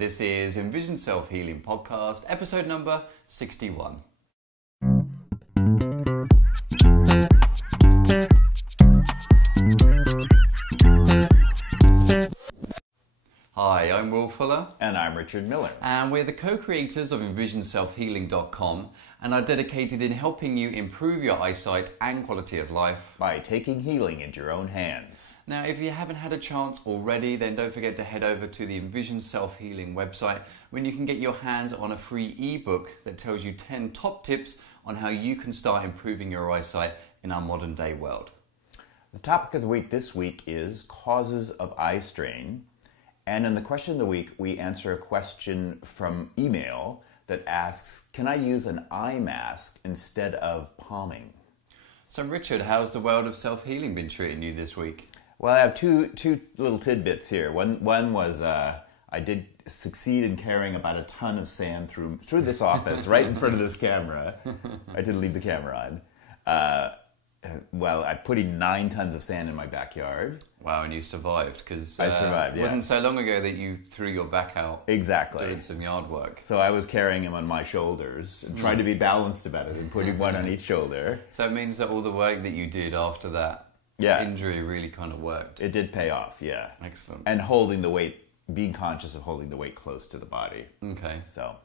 This is Envision Self-Healing Podcast, episode number 61. Hi, I'm Will Fuller. And I'm Richard Miller. And we're the co-creators of EnvisionSelfHealing.com and are dedicated in helping you improve your eyesight and quality of life by taking healing into your own hands. Now, if you haven't had a chance already, then don't forget to head over to the Envision Self-Healing website when you can get your hands on a free ebook that tells you 10 top tips on how you can start improving your eyesight in our modern day world. The topic of the week this week is causes of eye strain. And in the question of the week, we answer a question from email that asks, can I use an eye mask instead of palming? So Richard, how's the world of self-healing been treating you this week? Well, I have two little tidbits here. One was I did succeed in carrying about a ton of sand through this office, right in front of this camera. I did leave the camera on. Well, I put in 9 tons of sand in my backyard. Wow, and you survived, because I survived, yeah. It wasn't so long ago that you threw your back out. Exactly. Doing some yard work. So I was carrying him on my shoulders and trying to be balanced about it and putting one on each shoulder. So it means that all the work that you did after that injury really kind of worked. It did pay off, yeah. Excellent. And holding the weight, being conscious of holding the weight close to the body. Okay. So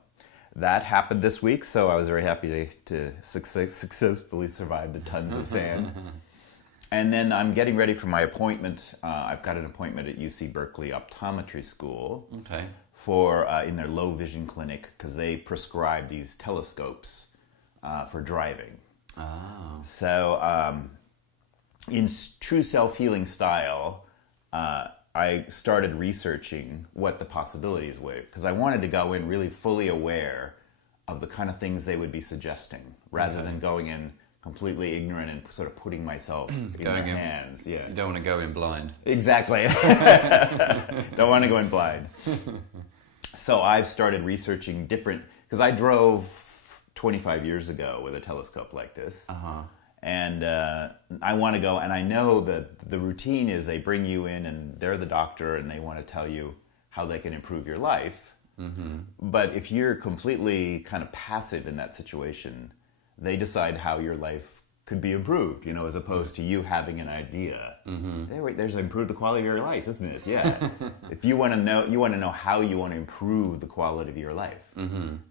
that happened this week, so I was very happy to successfully survive the tons of sand. And then I'm getting ready for my appointment. I've got an appointment at UC Berkeley Optometry School for in their low vision clinic, because they prescribe these telescopes for driving. Ah. So in true self-healing style, I started researching what the possibilities were, because I wanted to go in really fully aware of the kind of things they would be suggesting, rather than going in completely ignorant and sort of putting myself in their hands. Yeah. You don't want to go in blind. Exactly. Don't want to go in blind. So I've started researching different, because I drove 25 years ago with a telescope like this. And I want to go, and I know that the routine is they bring you in and they're the doctor and they want to tell you how they can improve your life. But if you're completely kind of passive in that situation, they decide how your life could be improved, as opposed to you having an idea. There's improve the quality of your life, isn't it? Yeah. If you want to know how you want to improve the quality of your life.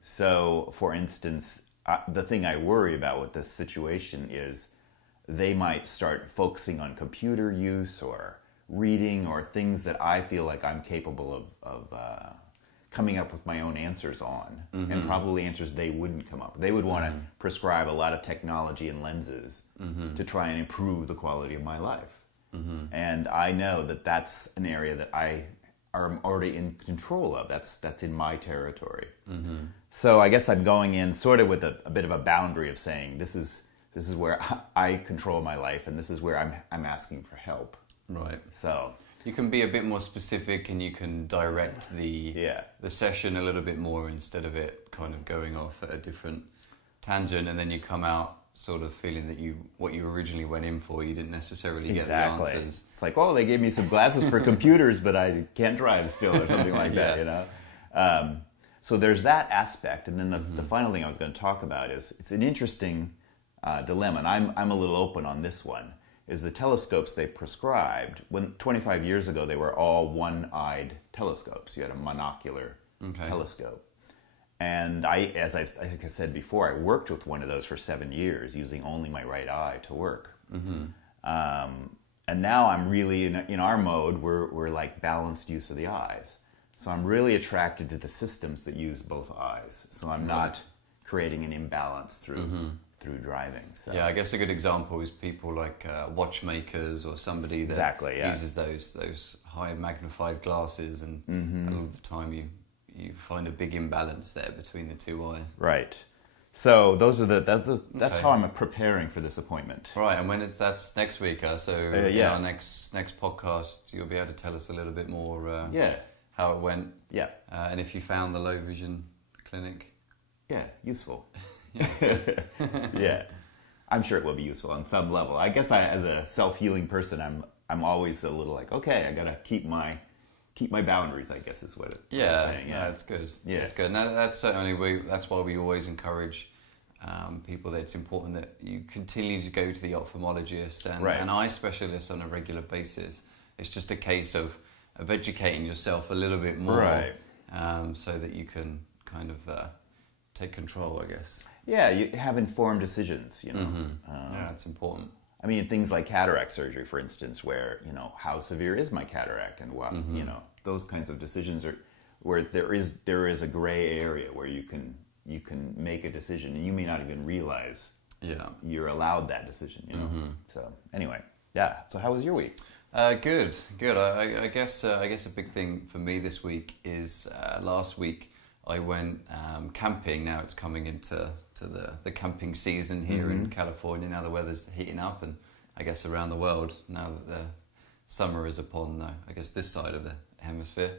So, for instance, the thing I worry about with this situation is they might start focusing on computer use or reading or things that I feel like I'm capable of coming up with my own answers on, and probably answers they wouldn't come up with. They would want to prescribe a lot of technology and lenses to try and improve the quality of my life. And I know that that's an area that I am already in control of. That's in my territory. So I guess I'm going in sort of with a bit of a boundary of saying this is where I control my life, and this is where I'm asking for help. Right. So you can be a bit more specific, and you can direct the session a little bit more, instead of it kind of going off at a different tangent, and then you come out sort of feeling that what you originally went in for, you didn't necessarily get the answers. It's like, oh, they gave me some glasses for computers, but I can't drive still, or something like that, So there's that aspect, and then the final thing I was going to talk about is it's an interesting dilemma, and I'm a little open on this one. Is the telescopes they prescribed, when 25 years ago they were all one-eyed telescopes. You had a monocular telescope. And I think I said before, I worked with one of those for 7 years, using only my right eye to work. And now I'm really, in our mode, we're like balanced use of the eyes. So I'm really attracted to the systems that use both eyes. So I'm not creating an imbalance through driving. So. Yeah, I guess a good example is people like watchmakers, or somebody that uses those high magnified glasses, and a lot of the time you find a big imbalance there between the two eyes. Right. So that's how I'm preparing for this appointment. Right, and that's next week. So in our next podcast, you'll be able to tell us a little bit more how it went. Yeah. And if you found the low vision clinic. Yeah, useful. Yeah, I'm sure it will be useful on some level. I guess as a self-healing person, I'm always a little like, okay, I gotta keep my keep my boundaries, I guess is what I'm saying. Yeah, it's good. Yeah, it's good. And that's certainly that's why we always encourage people that it's important that you continue to go to the ophthalmologist and eye specialist on a regular basis. It's just a case of educating yourself a little bit more, so that you can kind of take control, I guess. Yeah, you have informed decisions, you know. Mm-hmm. Yeah, it's important. I mean, things like cataract surgery, for instance, where, you know, how severe is my cataract, and what, you know, those kinds of decisions are where there is a gray area where you can make a decision, and you may not even realize you're allowed that decision, you know. So anyway, yeah. So how was your week? Good. I guess a big thing for me this week is last week I went camping. Now it's coming into the camping season here in California. Now the weather's heating up, and I guess around the world now that the summer is upon, I guess, this side of the hemisphere.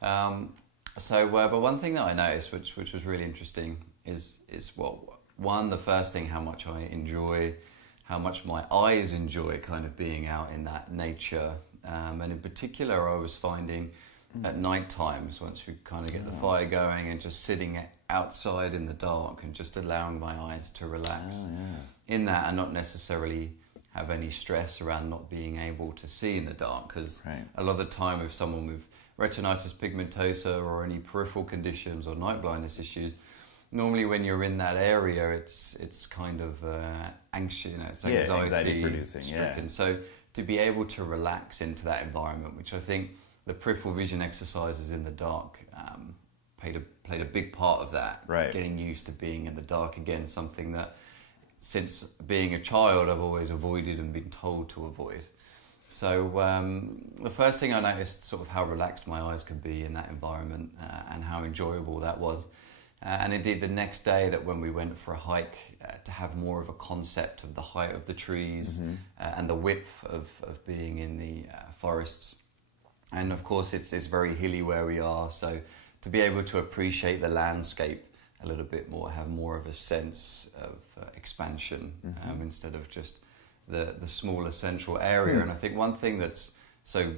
But one thing that I noticed, which was really interesting, is the first thing, how much I enjoy, how much my eyes enjoy kind of being out in that nature, and in particular I was finding at night times, once we kind of get the fire going and just sitting outside in the dark and just allowing my eyes to relax in that, and not necessarily have any stress around not being able to see in the dark, because a lot of the time with someone with retinitis pigmentosa or any peripheral conditions or night blindness issues, normally when you're in that area it's kind of anxious, you know, it's anxiety producing, stricken. So to be able to relax into that environment, which I think the peripheral vision exercises in the dark played a big part of that. Getting used to being in the dark again, something that since being a child I've always avoided and been told to avoid. So the first thing I noticed, sort of how relaxed my eyes could be in that environment, and how enjoyable that was. And indeed the next day, that when we went for a hike, to have more of a concept of the height of the trees and the width of being in the forests. And of course it's very hilly where we are, so to be able to appreciate the landscape a little bit more, have more of a sense of expansion, instead of just the smaller central area. And I think one thing that's so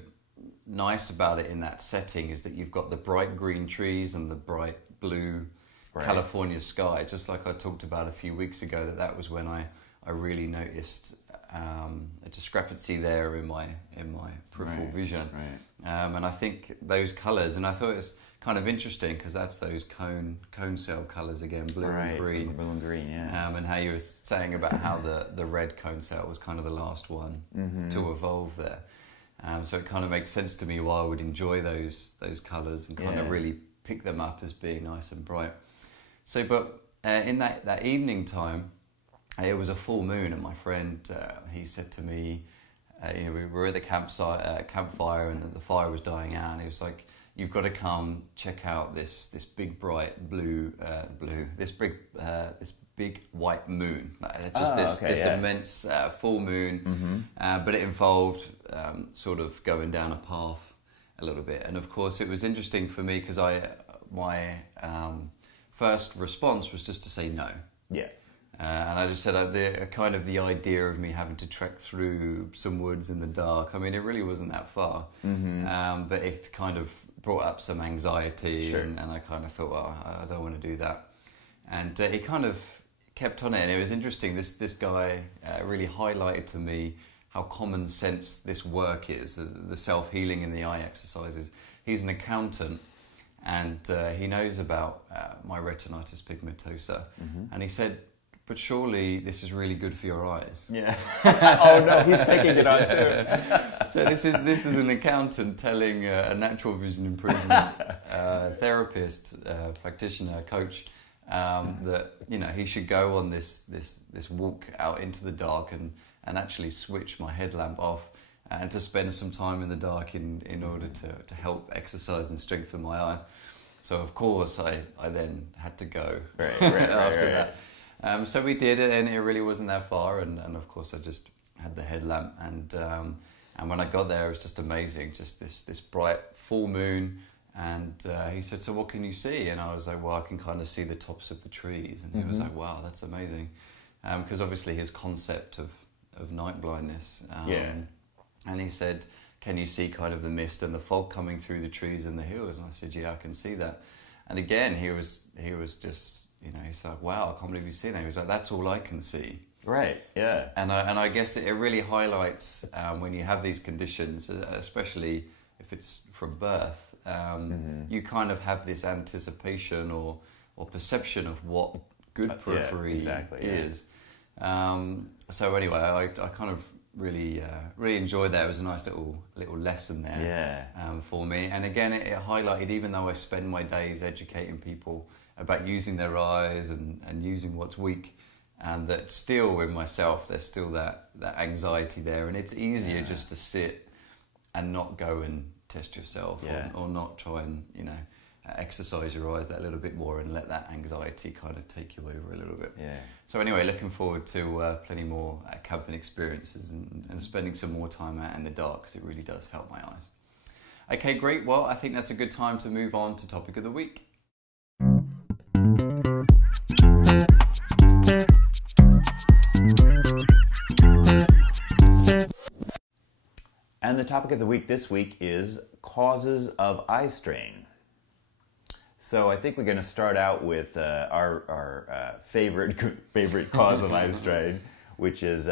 nice about it in that setting is that you've got the bright green trees and the bright blue California sky, just like I talked about a few weeks ago, that was when I really noticed a discrepancy there in my peripheral vision. And I think those colours, and I thought it was kind of interesting because that's those cone cell colours again, blue and green. Blue and green, yeah. And how you were saying about how the red cone cell was kind of the last one to evolve there. So it kind of makes sense to me why I would enjoy those colours and kind of really pick them up as being nice and bright. So, but in that evening time, it was a full moon, and my friend, he said to me, we were at the campfire, and the fire was dying out, and he was like, "You've got to come check out this big bright this big white moon, this immense full moon." But it involved sort of going down a path a little bit, and of course it was interesting for me because my first response was just to say no. And I just said the idea of me having to trek through some woods in the dark, I mean, it really wasn't that far, but it kind of brought up some anxiety, and I kind of thought, well, I don't want to do that. And he kind of kept on it, and it was interesting. This guy really highlighted to me how common sense this work is, the self-healing and the eye exercises. He's an accountant, and he knows about my retinitis pigmentosa, and he said, "But surely this is really good for your eyes." Oh no, he's taking it on too. So this is an accountant telling a natural vision improvement therapist, practitioner, coach, that he should go on this walk out into the dark and actually switch my headlamp off and to spend some time in the dark in order to help exercise and strengthen my eyes. So of course I then had to go after that. So we did it, and it really wasn't that far, and of course I just had the headlamp, and when I got there it was just amazing, just this bright full moon, and he said, "So what can you see?" And I was like, "Well, I can kind of see the tops of the trees," and he was like, "Wow, that's amazing," because obviously his concept of night blindness, and he said, can you see kind of the mist and the fog coming through the trees and the hills? And I said, yeah, I can see that. And again, he was just, you know, he's like, wow, I can't believe you've seen that. He was like, that's all I can see. Right, yeah. And I guess it really highlights when you have these conditions, especially if it's from birth, you kind of have this anticipation or perception of what good periphery is. So anyway, I kind of really enjoyed that. It was a nice little lesson there for me. And again, it highlighted, even though I spend my days educating people about using their eyes and using what's weak, and that still in myself there's still that anxiety there, and it's easier just to sit and not go and test yourself or not try and, you know, exercise your eyes that little bit more and let that anxiety kind of take you over a little bit. So anyway, looking forward to plenty more camping experiences and spending some more time out in the dark, because it really does help my eyes. Okay, great. Well, I think that's a good time to move on to topic of the week. And the topic of the week this week is causes of eye strain. So I think we're going to start out with our favorite cause of eye strain, which is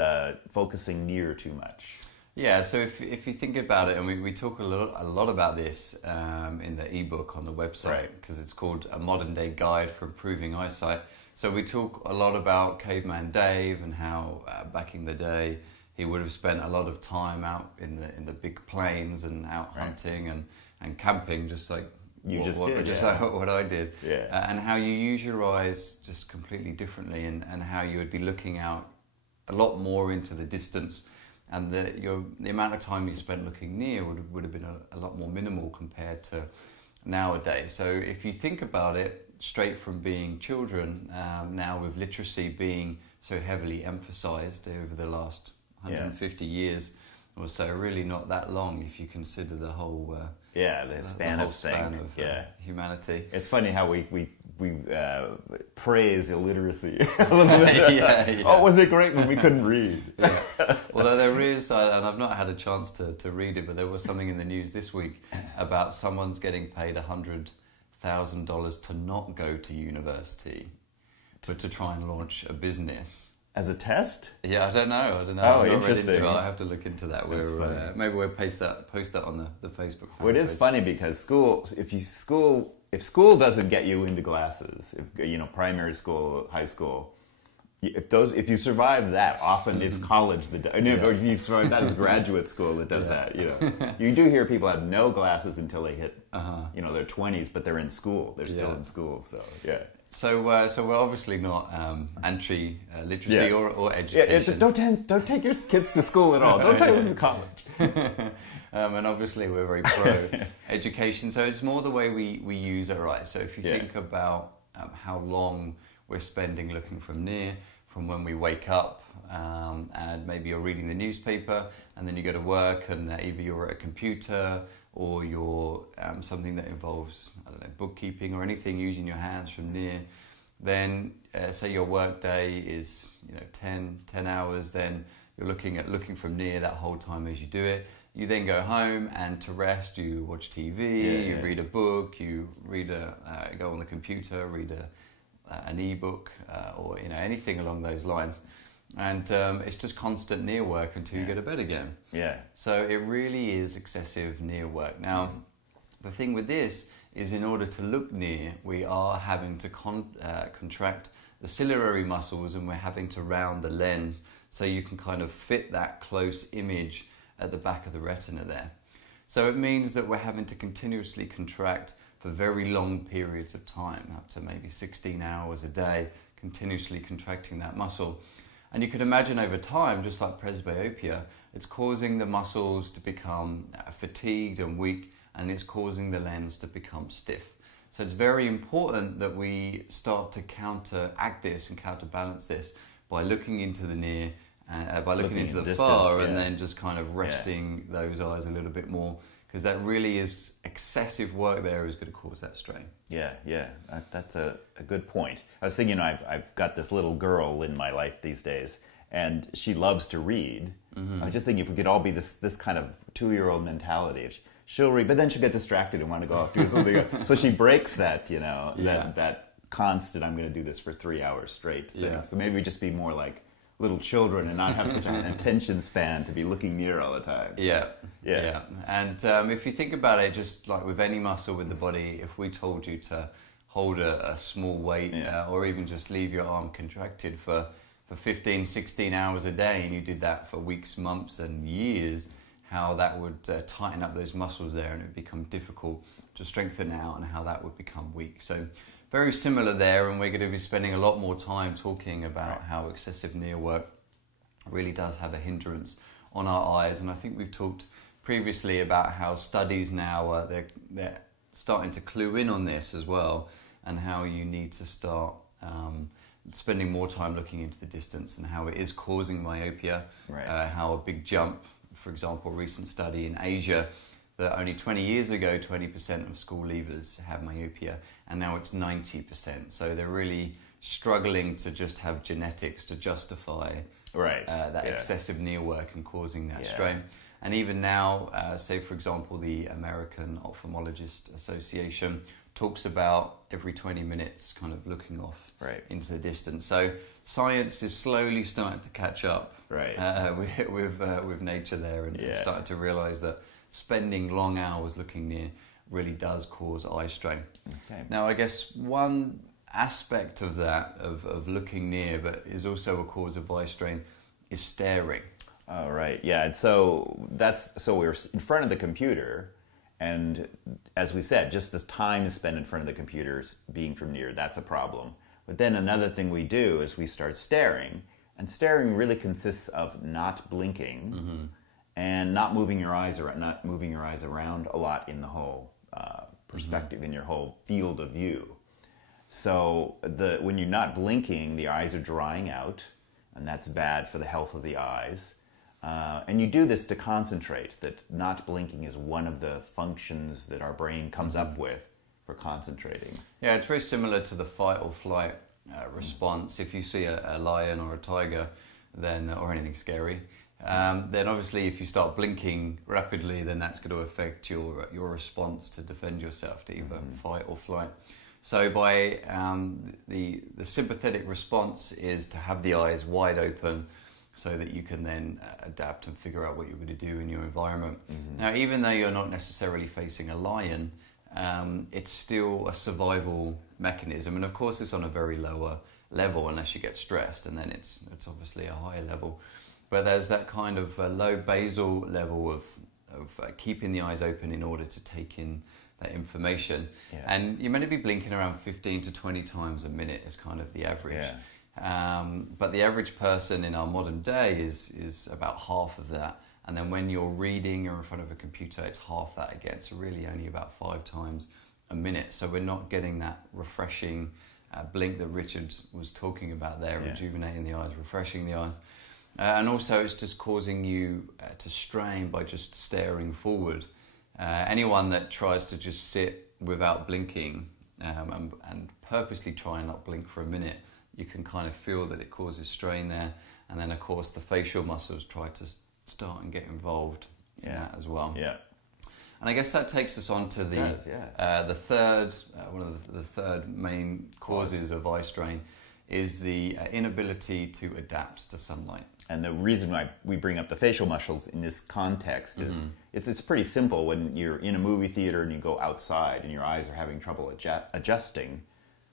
focusing near too much. Yeah, so if you think about it, and we talk a lot about this in the ebook on the website, because it's called A Modern Day Guide for Improving Eyesight. So we talk a lot about Caveman Dave and how back in the day he would have spent a lot of time out in the big plains and out hunting and camping, just like what I did. And how you use your eyes just completely differently, and how you would be looking out a lot more into the distance, and the amount of time you spent looking near would have been a lot more minimal compared to nowadays. So if you think about it, straight from being children, now with literacy being so heavily emphasized over the last 150 years or so, really not that long if you consider the whole the span of humanity. It's funny how we praise illiteracy a little bit. Oh, was it great when we couldn't read? Although there is, and I've not had a chance to read it, but there was something in the news this week about someone's getting paid $100,000 to not go to university, but to try and launch a business. As a test? Yeah, I don't know. Oh, interesting. I have to look into that. Maybe we'll post that on the Facebook. Well, it is funny because if school doesn't get you into glasses, primary school, high school, if you survive that, often it's college or if you survive that, it's graduate school that does that. You do hear people have no glasses until they hit their 20s, but they're in school. They're still in school. So So we're obviously not anti-literacy or education. Don't take your kids to school at all. Don't take them to college. And obviously we're very pro education. So it's more the way we use our eyes. So if you think about how long we're spending looking from near, from when we wake up, and maybe you're reading the newspaper, and then you go to work, and either you're at a computer or you're something that involves, I don't know, bookkeeping or anything using your hands from near, then say your work day is 10 hours, then you're looking from near that whole time as you do it. You then go home, and to rest you watch TV, you read a book, you go on the computer, read an ebook, or anything along those lines. And it's just constant near work until you go to bed again. So it really is excessive near work. Now, the thing with this is, in order to look near, we are having to contract the ciliary muscles, and we're having to round the lens so you can kind of fit that close image at the back of the retina there. So it means that we're having to continuously contract for very long periods of time, up to maybe 16 hours a day, continuously contracting that muscle. And you can imagine over time, just like presbyopia, it's causing the muscles to become fatigued and weak, and it's causing the lens to become stiff. So it's very important that we start to counteract this and counterbalance this by looking into the near, by looking into the far, and then just kind of resting those eyes a little bit more, because that really is excessive work there is going to cause that strain. That's a good point. I was thinking, I've got this little girl in my life these days, and she loves to read, I just think if we could all be this kind of 2-year-old mentality, she'll read, but then she'll get distracted and want to go off do something else. So she breaks that, that constant, I'm going to do this for 3 hours straight thing. Yeah. So maybe we just be more like little children and not have such an attention span to be looking near all the time. So, yeah. And if you think about it, just like with any muscle with the body, if we told you to hold a small weight or even just leave your arm contracted for 15, 16 hours a day, and you did that for weeks, months and years, how that would tighten up those muscles there, and it would become difficult to strengthen out, and how that would become weak. So very similar there, and we're going to be spending a lot more time talking about how excessive near work really does have a hindrance on our eyes. And I think we've talked previously about how studies now, they're starting to clue in on this as well, and how you need to start spending more time looking into the distance, and how it is causing myopia, how a big jump, for example, a recent study in Asia, that only 20 years ago, 20% of school leavers have myopia, and now it's 90%. So they're really struggling to just have genetics to justify that excessive near work and causing that strain. And even now, say for example, the American Ophthalmologist Association talks about every 20 minutes kind of looking off into the distance. So science is slowly starting to catch up with nature there, and starting to realise that spending long hours looking near really does cause eye strain. Now, I guess one aspect of that, of looking near, but is also a cause of eye strain, is staring. Oh, right. Yeah. And so we're in front of the computer, and as we said, just this time spent in front of the computers being from near, that's a problem. But then another thing we do is we start staring, and staring really consists of not blinking and not moving your eyes around a lot in the whole perspective, in your whole field of view. So when you're not blinking, the eyes are drying out, and that's bad for the health of the eyes. And you do this to concentrate, that not blinking is one of the functions that our brain comes up with for concentrating. Yeah, it's very similar to the fight or flight response. If you see a lion or a tiger, then or anything scary, then obviously if you start blinking rapidly, then that's going to affect your response to defend yourself, to either fight or flight. So by the sympathetic response is to have the eyes wide open, so that you can then adapt and figure out what you're going to do in your environment. Now, even though you're not necessarily facing a lion, it's still a survival mechanism. And of course, it's on a very lower level unless you get stressed, and then it's obviously a higher level. But there's that kind of low basal level of keeping the eyes open in order to take in that information. And you're meant to be blinking around 15 to 20 times a minute is kind of the average. But the average person in our modern day is about half of that, and then when you're reading or in front of a computer, it's half that again, so really only about 5 times a minute. So we're not getting that refreshing blink that Richard was talking about there, rejuvenating the eyes, refreshing the eyes. And also it's just causing you to strain by just staring forward. Anyone that tries to just sit without blinking and purposely try and not blink for a minute, you can kind of feel that it causes strain there. And then, of course, the facial muscles try to start and get involved in that as well. And I guess that takes us on to the third, one of the third main causes of eye strain is the inability to adapt to sunlight. And the reason why we bring up the facial muscles in this context is it's pretty simple. When you're in a movie theater and you go outside and your eyes are having trouble adjusting,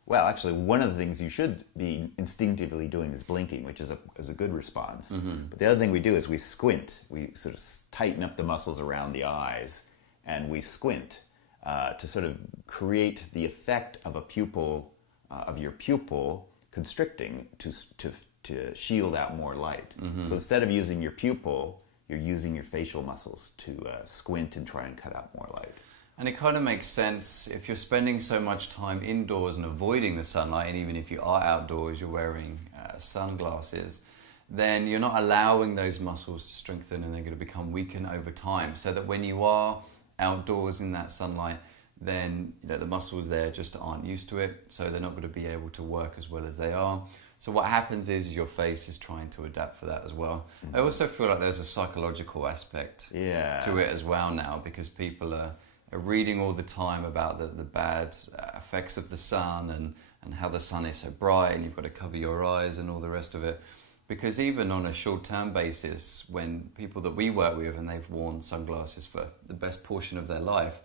well, actually, one of the things you should be instinctively doing is blinking, which is a good response. But the other thing we do is we squint. We sort of tighten up the muscles around the eyes, and we squint to sort of create the effect of a pupil, of your pupil constricting to shield out more light. So instead of using your pupil, you're using your facial muscles to squint and try and cut out more light. And it kind of makes sense if you're spending so much time indoors and avoiding the sunlight, and even if you are outdoors, you're wearing sunglasses, then you're not allowing those muscles to strengthen, and they're going to become weakened over time. So that when you are outdoors in that sunlight, then the muscles there just aren't used to it, so they're not going to be able to work as well as they are. So what happens is your face is trying to adapt for that as well. I also feel like there's a psychological aspect to it as well now, because people are reading all the time about the bad effects of the sun and how the sun is so bright and you've got to cover your eyes and all the rest of it. Because even on a short-term basis, when people that we work with and they've worn sunglasses for the best portion of their life,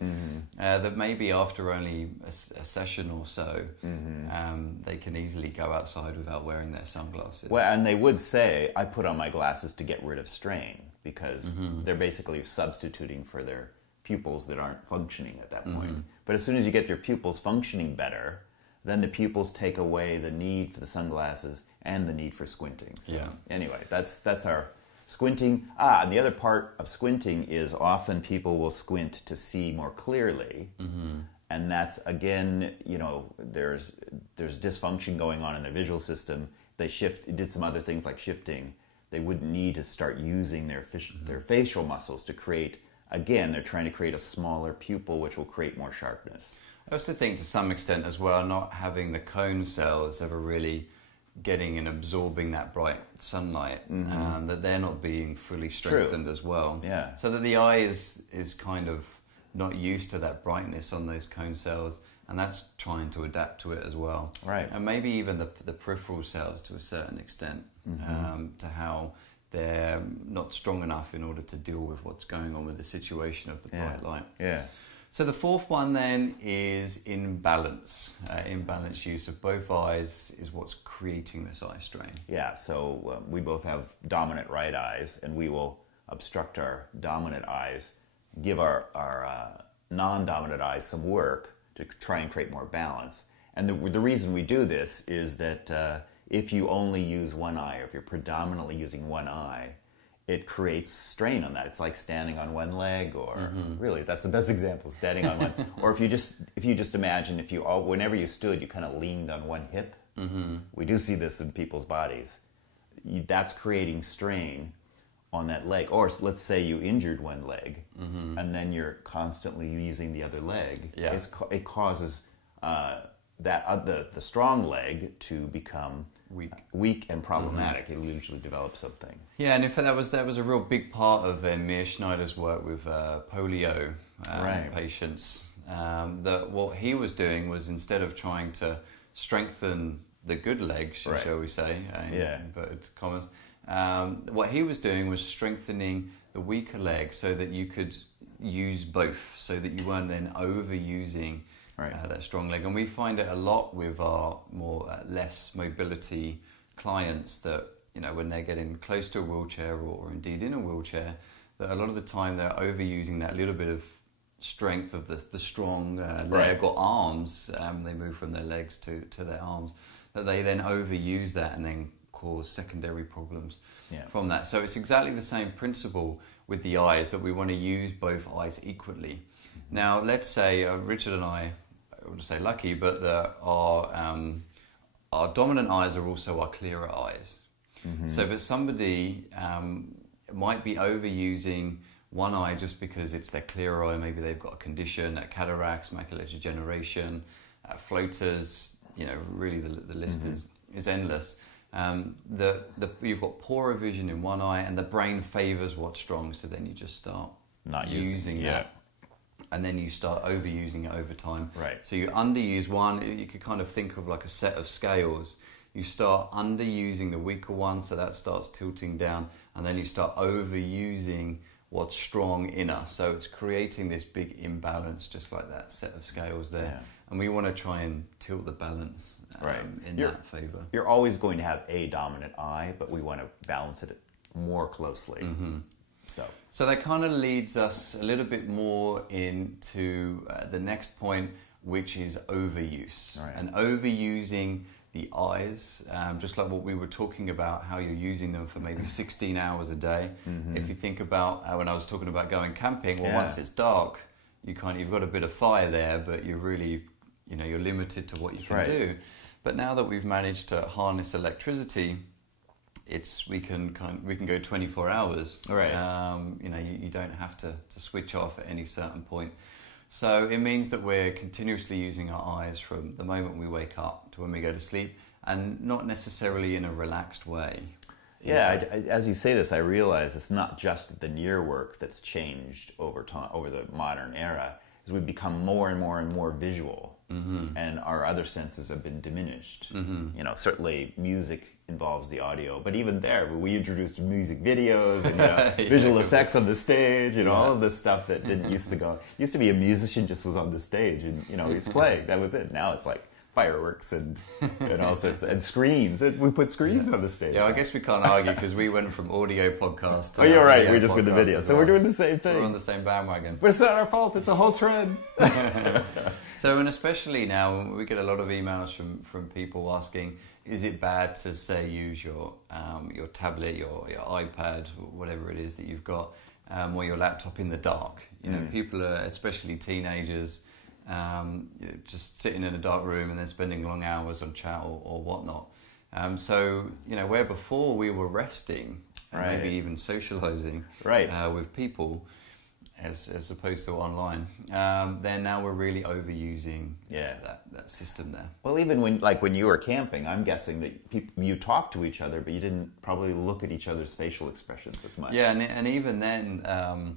that maybe after only a session or so, they can easily go outside without wearing their sunglasses. Well, and they would say, I put on my glasses to get rid of strain, because they're basically substituting for their pupils that aren't functioning at that point. But as soon as you get your pupils functioning better, then the pupils take away the need for the sunglasses and the need for squinting. So anyway, that's our squinting. And the other part of squinting is often people will squint to see more clearly. And that's, again, you know, there's dysfunction going on in their visual system. They did some other things like shifting. They wouldn't need to start using their facial muscles to create, again, they're trying to create a smaller pupil, which will create more sharpness. I also think to some extent as well, not having the cone cells ever really getting and absorbing that bright sunlight, that they're not being fully strengthened as well. Yeah. So that the eye is kind of not used to that brightness on those cone cells, and that's trying to adapt to it as well. Right. And maybe even the peripheral cells to a certain extent, to how they're not strong enough in order to deal with what's going on with the situation of the bright light. Yeah. So the fourth one then is imbalance. Imbalance use of both eyes is what's creating this eye strain. Yeah, so we both have dominant right eyes, and we will obstruct our dominant eyes, give our non-dominant eyes some work to try and create more balance. And the reason we do this is that if you only use one eye, or if you're predominantly using one eye, it creates strain on that. It's like standing on one leg, or really, that's the best example, standing on one. Or if you just imagine, whenever you stood, you kind of leaned on one hip. We do see this in people's bodies. That's creating strain on that leg. Or let's say you injured one leg, and then you're constantly using the other leg. Yeah. It causes the strong leg to become weak and problematic. It'll usually develop something. Yeah, and in fact that was a real big part of Mir Schneider's work with polio patients. That what he was doing was, instead of trying to strengthen the good leg, shall we say, in inverted commas, what he was doing was strengthening the weaker leg so that you could use both, so that you weren't then overusing that strong leg. And we find it a lot with our more less mobility clients, that, you know, when they're getting close to a wheelchair, or indeed in a wheelchair, that a lot of the time they're overusing that little bit of strength of the strong leg or arms. They move from their legs to their arms, that they then overuse that and then cause secondary problems from that. So it's exactly the same principle with the eyes, that we want to use both eyes equally. Now, let's say Richard and I would say lucky, but our dominant eyes are also our clearer eyes. So if somebody might be overusing one eye just because it's their clearer eye, maybe they've got a condition, cataracts, macular degeneration, floaters, you know, really the list is endless. You've got poorer vision in one eye, and the brain favours what's strong, so then you just start not using that. And then you start overusing it over time. Right. So you underuse one, you could kind of think of like a set of scales. You start underusing the weaker one, so that starts tilting down, and then you start overusing what's strong inner. So it's creating this big imbalance, just like that set of scales there. Yeah. And we want to try and tilt the balance in that favour. You're always going to have a dominant eye, but we want to balance it more closely. So that kind of leads us a little bit more into the next point, which is overuse. And overusing the eyes, just like what we were talking about, how you're using them for maybe 16 hours a day. If you think about when I was talking about going camping, well, once it's dark, you've got a bit of fire there, but you're really, you're limited to what you can do. But now that we've managed to harness electricity, we can go 24 hours. You don't have to switch off at any certain point. So it means that we're continuously using our eyes from the moment we wake up to when we go to sleep, and not necessarily in a relaxed way. Yeah, as you say this, I realize it's not just the near work that's changed over time, over the modern era, is we've become more and more and more visual, and our other senses have been diminished. You know, certainly music involves the audio, but even there, we introduced music videos and visual effects on the stage, and all of this stuff that didn't used to go. Used to be a musician just was on the stage and he was playing. That was it. Now it's like fireworks and all sorts and screens. We put screens on the stage. Yeah, I guess we can't argue because we went from audio podcast to you're right. We just with the video. So we're doing the same thing. We're on the same bandwagon. But it's not our fault. It's a whole trend. So, and especially now, we get a lot of emails from people asking, is it bad to, say, use your tablet, your iPad, whatever it is that you've got, or your laptop in the dark? You know, people are, especially teenagers, just sitting in a dark room and then spending long hours on chat or whatnot. So, where before we were resting and maybe even socialising with people as opposed to online, then now we're really overusing that system there. Well, even when you were camping, I'm guessing that you talked to each other, but you didn't probably look at each other's facial expressions as much. Yeah, and even then...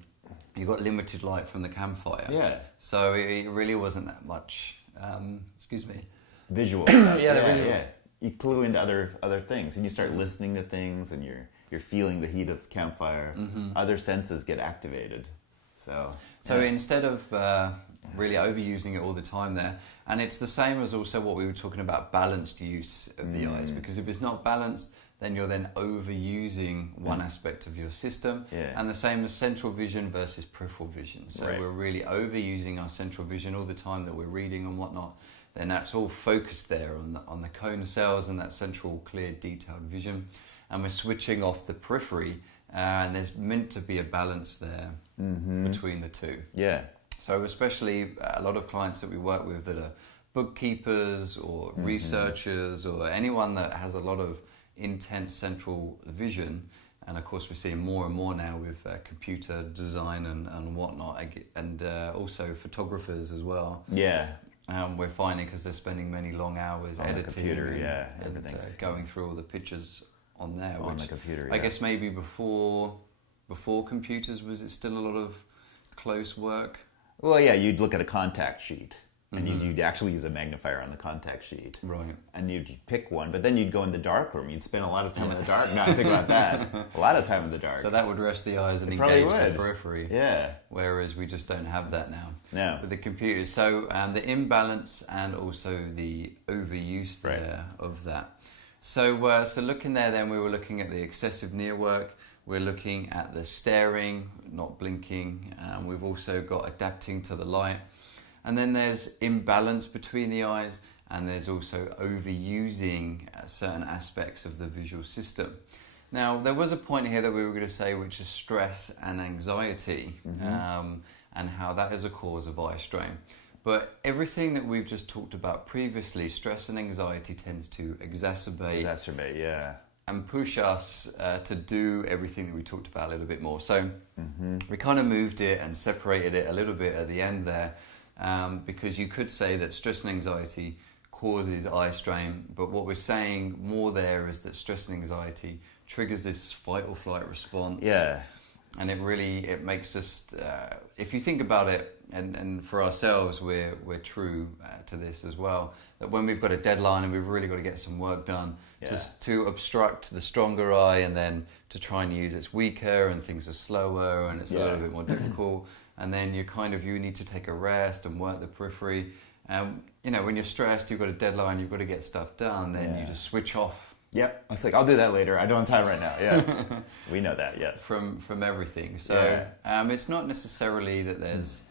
you got limited light from the campfire. Yeah. So it really wasn't that much, visual. Visual. You clue into other things, and you start listening to things, and you're feeling the heat of campfire. Other senses get activated. So instead of really overusing it all the time there, and it's the same as also what we were talking about, balanced use of the eyes, because if it's not balanced, then you're then overusing one aspect of your system. And the same as central vision versus peripheral vision. So we're really overusing our central vision all the time that we're reading and whatnot. Then that's all focused there on the cone cells and that central clear detailed vision. And we're switching off the periphery, and there's meant to be a balance there between the two. Yeah. So especially a lot of clients that we work with that are bookkeepers or researchers or anyone that has a lot of intense central vision, and of course we're seeing more and more now with computer design and whatnot, and also photographers as well. We're finding, because they're spending many long hours on editing the computer, and going through all the pictures on there, on the computer. I guess maybe before computers, was it still a lot of close work? Well, yeah, you'd look at a contact sheet. And you'd actually use a magnifier on the contact sheet. Right. And you'd pick one, but then you'd go in the dark room. You'd spend a lot of time in the dark. Now I think about that. A lot of time in the dark. So that would rest the eyes and engage the periphery. Yeah. Whereas we just don't have that now. No. With the computers. So the imbalance and also the overuse there of that. So looking there then, we were looking at the excessive near work. We're looking at the staring, not blinking. We've also got adapting to the light. And then there's imbalance between the eyes, and there's also overusing certain aspects of the visual system. Now, there was a point here that we were going to say, which is stress and anxiety, and how that is a cause of eye strain. But everything that we've just talked about previously, stress and anxiety tends to exacerbate, and push us to do everything that we talked about a little bit more. So we kind of moved it and separated it a little bit at the end there. Because you could say that stress and anxiety causes eye strain, but what we're saying more there is that stress and anxiety triggers this fight or flight response. Yeah. And it makes us, if you think about it, and for ourselves, we're true to this as well, that when we've got a deadline and we've really got to get some work done, just to obstruct the stronger eye and then to try and use it's weaker and things are slower and it's a little bit more difficult. And then you need to take a rest and work the periphery. When you're stressed, you've got a deadline, you've got to get stuff done, then you just switch off. Yep. It's like, I'll do that later. I don't have time right now. Yeah. We know that, yes. From everything. So it's not necessarily that there's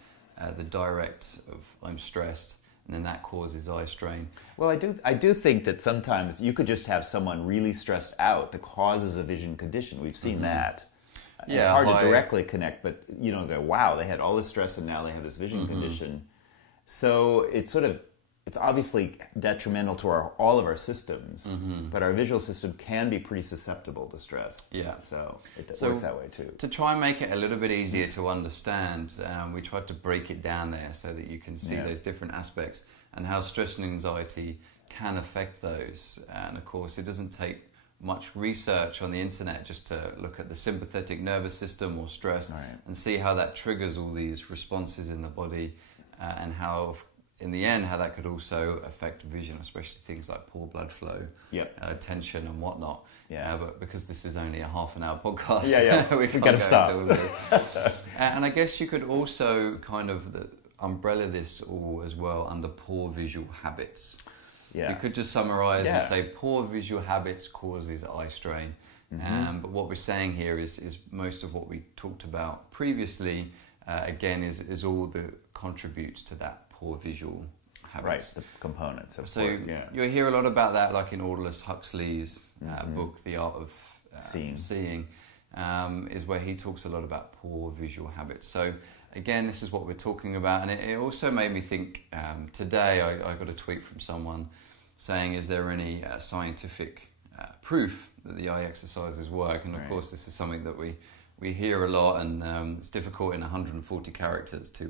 the direct of I'm stressed and then that causes eye strain. Well, I do think that sometimes you could just have someone really stressed out that causes a vision condition. We've seen that. It's hard to directly connect, but wow, they had all this stress and now they have this vision condition. So it's obviously detrimental to all of our systems, but our visual system can be pretty susceptible to stress. Yeah. So it works that way too. To try and make it a little bit easier to understand, we tried to break it down there so that you can see those different aspects and how stress and anxiety can affect those. And of course, it doesn't take much research on the internet just to look at the sympathetic nervous system or stress and see how that triggers all these responses in the body, and how, in the end, how that could also affect vision, especially things like poor blood flow, tension and whatnot. But because this is only a half an hour podcast, we got to stop. And I guess you could also kind of umbrella this all as well under poor visual habits. You could just summarize and say poor visual habits causes eye strain. But what we're saying here is most of what we talked about previously, again, is all that contributes to that poor visual habits. The components. You'll hear a lot about that, like in Aldous Huxley's book, The Art of Seeing, is where he talks a lot about poor visual habits. So again, this is what we're talking about, and it also made me think, today I got a tweet from someone saying, is there any scientific proof that the eye exercises work? And of course, this is something that we hear a lot, and it's difficult in 140 characters to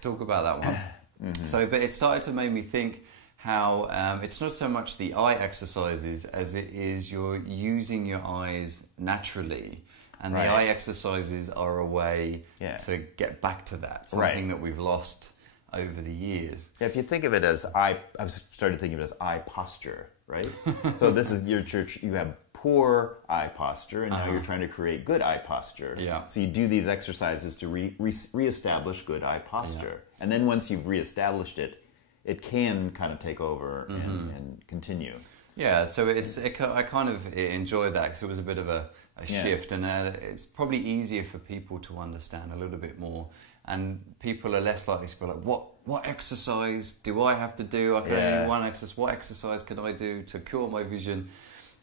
talk about that one. So, but it started to make me think how it's not so much the eye exercises as it is you're using your eyes naturally. And the eye exercises are a way to get back to that, something that we've lost over the years. If you think of it as I've started thinking of it as eye posture, right? So this is your church, you have poor eye posture, and now you're trying to create good eye posture. So you do these exercises to reestablish good eye posture. And then once you've reestablished it, it can kind of take over and continue. So I kind of enjoyed that because it was a bit of a shift, and it's probably easier for people to understand a little bit more, and people are less likely to be like, what exercise do I have to do? I can only do one exercise. What exercise can I do to cure my vision?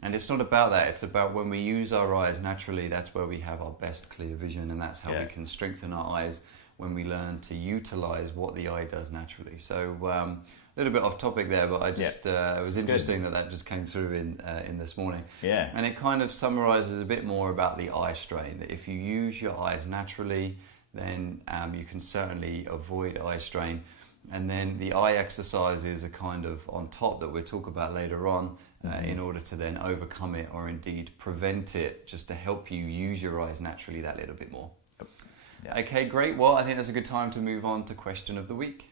And it's not about that. It's about when we use our eyes naturally, that's where we have our best clear vision, and that's how we can strengthen our eyes when we learn to utilize what the eye does naturally. So a little bit off topic there, but I just it was interesting that just came through in this morning. And it kind of summarizes a bit more about the eye strain, that if you use your eyes naturally, then you can certainly avoid eye strain. And then the eye exercises are kind of on top that we'll talk about later on, in order to then overcome it, or indeed prevent it, just to help you use your eyes naturally that little bit more. Okay, great. Well, I think that's a good time to move on to question of the week.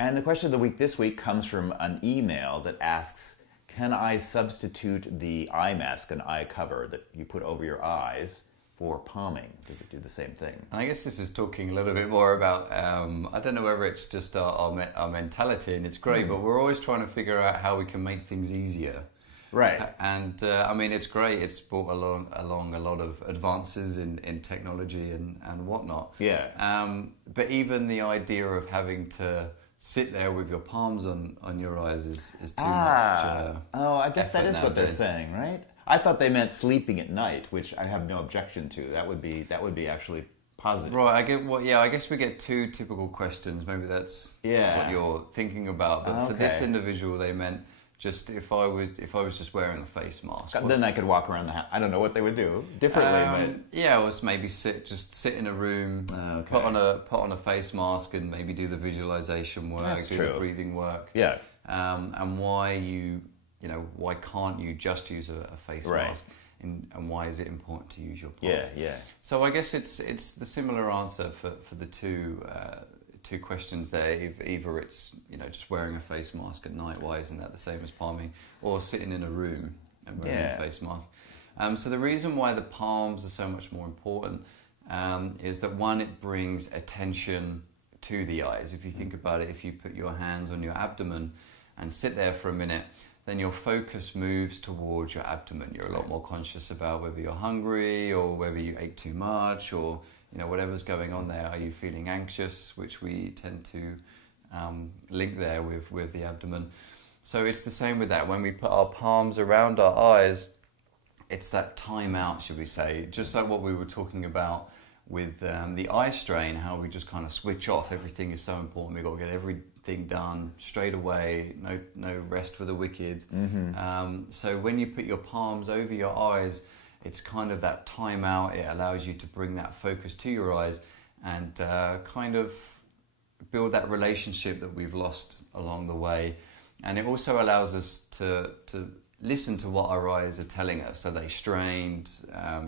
And the question of the week this week comes from an email that asks, can I substitute the eye mask, an eye cover that you put over your eyes, for palming? Does it do the same thing? And I guess this is talking a little bit more about, I don't know whether it's just our mentality, and it's great, but we're always trying to figure out how we can make things easier. And I mean, it's great. It's brought along a lot of advances in technology and whatnot. But even the idea of having to sit there with your palms on your eyes is too much. I guess that is what they're saying, right? I thought they meant sleeping at night, which I have no objection to. That would be actually positive. Right. I guess we get two typical questions. Maybe that's what you're thinking about. But for this individual, they meant just if I was just wearing a face mask. Then I could walk around the house. I don't know what they would do differently. But or maybe sit in a room, put on a face mask, and maybe do the visualization work, the breathing work. And why can't you just use a face mask? And why is it important to use your palm? So I guess it's the similar answer for the two questions there. Either it's just wearing a face mask at night, why isn't that the same as palming, or sitting in a room and wearing a face mask? So the reason why the palms are so much more important is that, one, it brings attention to the eyes. If you think about it, if you put your hands on your abdomen and sit there for a minute, then your focus moves towards your abdomen. You're a lot more conscious about whether you're hungry or whether you ate too much, or whatever's going on there. Are you feeling anxious, which we tend to link there with the abdomen. So it's the same with that. When we put our palms around our eyes, it's that time out, should we say, just like what we were talking about with the eye strain, how we just kind of switch off. Everything is so important. We've got to get everything done straight away, no rest for the wicked. So when you put your palms over your eyes, It's kind of that time out. It allows you to bring that focus to your eyes and kind of build that relationship that we've lost along the way. And it also allows us to listen to what our eyes are telling us. Are they strained?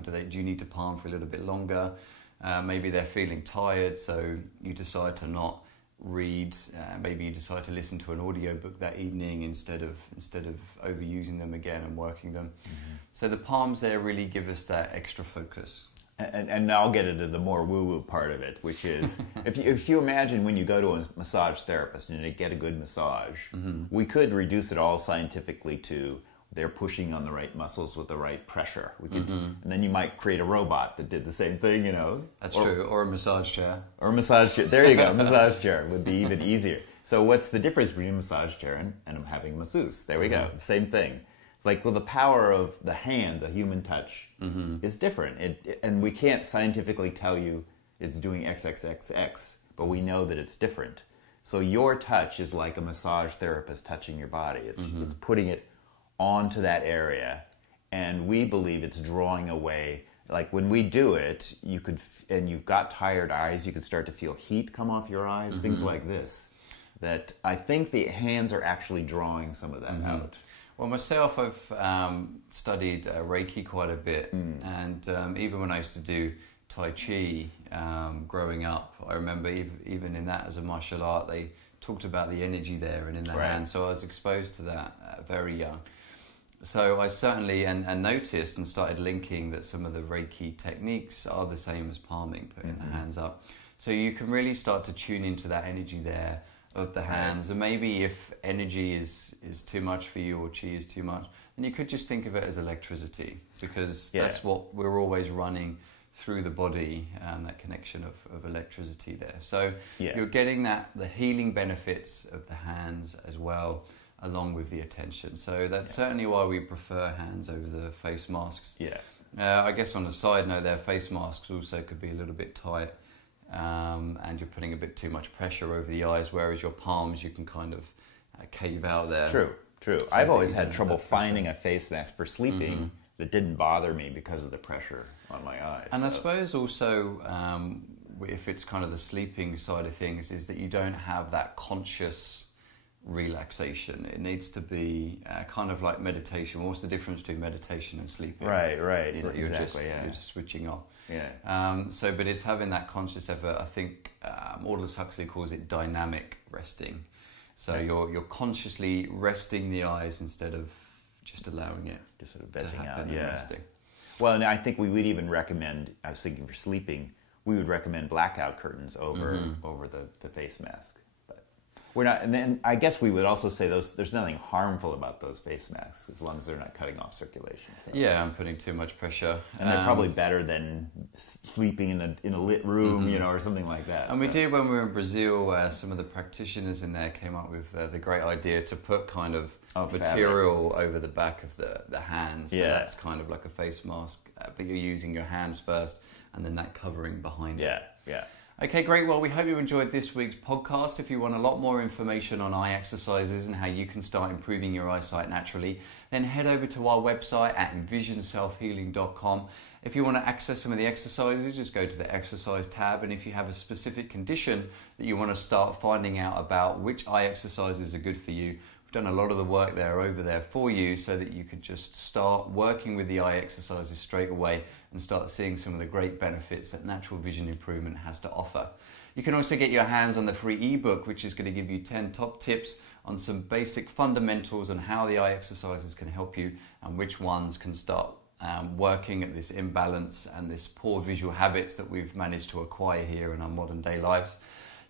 Do you need to palm for a little bit longer? Maybe they're feeling tired, so you decide to not read. Maybe you decide to listen to an audiobook that evening instead of overusing them again and working them. Mm-hmm. So the palms there really give us that extra focus. And now I'll get into the more woo-woo part of it, which is if you imagine when you go to a massage therapist and you get a good massage, mm-hmm. we could reduce it all scientifically to they're pushing on the right muscles with the right pressure. We could, mm-hmm. and then you might create a robot that did the same thing, you know. That's true, or a massage chair. Or a massage chair. There you go, a massage chair would be even easier. So what's the difference between a massage chair and having a masseuse? There we go, same thing. It's like, well, the power of the hand, the human touch, mm-hmm. is different. And we can't scientifically tell you it's doing XXXX, but we know that it's different. So your touch is like a massage therapist touching your body. It's putting it onto that area, and we believe it's drawing away. Like when we do it, and you've got tired eyes, you could start to feel heat come off your eyes, mm-hmm. things like this. That I think the hands are actually drawing some of that mm-hmm. out. Well, myself, I've studied Reiki quite a bit, and even when I used to do Tai Chi growing up, I remember even in that as a martial art, they talked about the energy there and in the hand, so I was exposed to that very young. So I certainly and noticed and started linking that some of the Reiki techniques are the same as palming, putting mm-hmm. the hands up. So you can really start to tune into that energy there of the hands, and maybe if energy is too much for you or chi is too much, then you could just think of it as electricity, because that's what we're always running through the body, that connection of electricity there. So you're getting the healing benefits of the hands as well, along with the attention. So that's certainly why we prefer hands over the face masks. I guess on a side note there, face masks also could be a little bit tight, and you're putting a bit too much pressure over the eyes, whereas your palms, you can kind of cave out there. True. So I've always had trouble finding a face mask for sleeping mm-hmm. that didn't bother me because of the pressure on my eyes. And I suppose also, if it's kind of the sleeping side of things, is that you don't have that conscious relaxation. It needs to be kind of like meditation. What's the difference between meditation and sleeping? Right. You're just switching off. But it's having that conscious effort. I think Aldous Huxley calls it dynamic resting. So you're consciously resting the eyes instead of just allowing it just sort of vegging out. Resting. Well, and I think we would even recommend, I was thinking for sleeping, we would recommend blackout curtains over the face mask. We're not, and then I guess we would also say there's nothing harmful about those face masks as long as they're not cutting off circulation. So. Yeah, I'm putting too much pressure, and they're probably better than sleeping in a lit room, mm-hmm. or something like that. And we did when we were in Brazil. Some of the practitioners in there came up with the great idea to put kind of material fabric over the back of the hands. So that's kind of like a face mask, but you're using your hands first, and then that covering behind it. Yeah. Okay, great. Well, we hope you enjoyed this week's podcast. If you want a lot more information on eye exercises and how you can start improving your eyesight naturally, then head over to our website at envisionselfhealing.com. If you want to access some of the exercises, just go to the exercise tab. And if you have a specific condition that you want to start finding out about which eye exercises are good for you, we've done a lot of the work over there for you so that you could just start working with the eye exercises straight away and start seeing some of the great benefits that natural vision improvement has to offer. You can also get your hands on the free ebook, which is going to give you 10 top tips on some basic fundamentals on how the eye exercises can help you and which ones can start working at this imbalance and this poor visual habits that we've managed to acquire here in our modern day lives.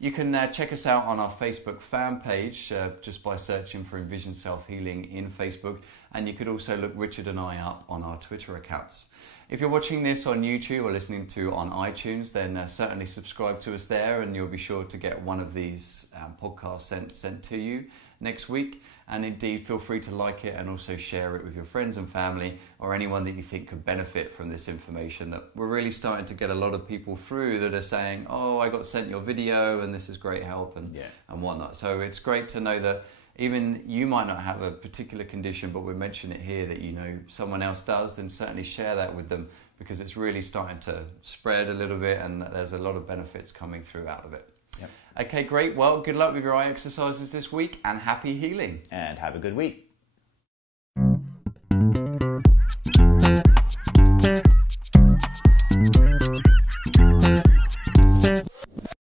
You can check us out on our Facebook fan page just by searching for Envision Self Healing in Facebook, and you could also look Richard and I up on our Twitter accounts. If you're watching this on YouTube or listening to on iTunes, then certainly subscribe to us there, and you'll be sure to get one of these podcasts sent to you next week. And indeed, feel free to like it and also share it with your friends and family or anyone that you think could benefit from this information. That we're really starting to get a lot of people through that are saying, "Oh, I got sent your video and this is great help," and whatnot. So it's great to know that even you might not have a particular condition, but we mention it here that you know someone else does, then certainly share that with them, because it's really starting to spread a little bit and there's a lot of benefits coming through out of it. Yep. Okay, great. Well, good luck with your eye exercises this week and happy healing. And have a good week.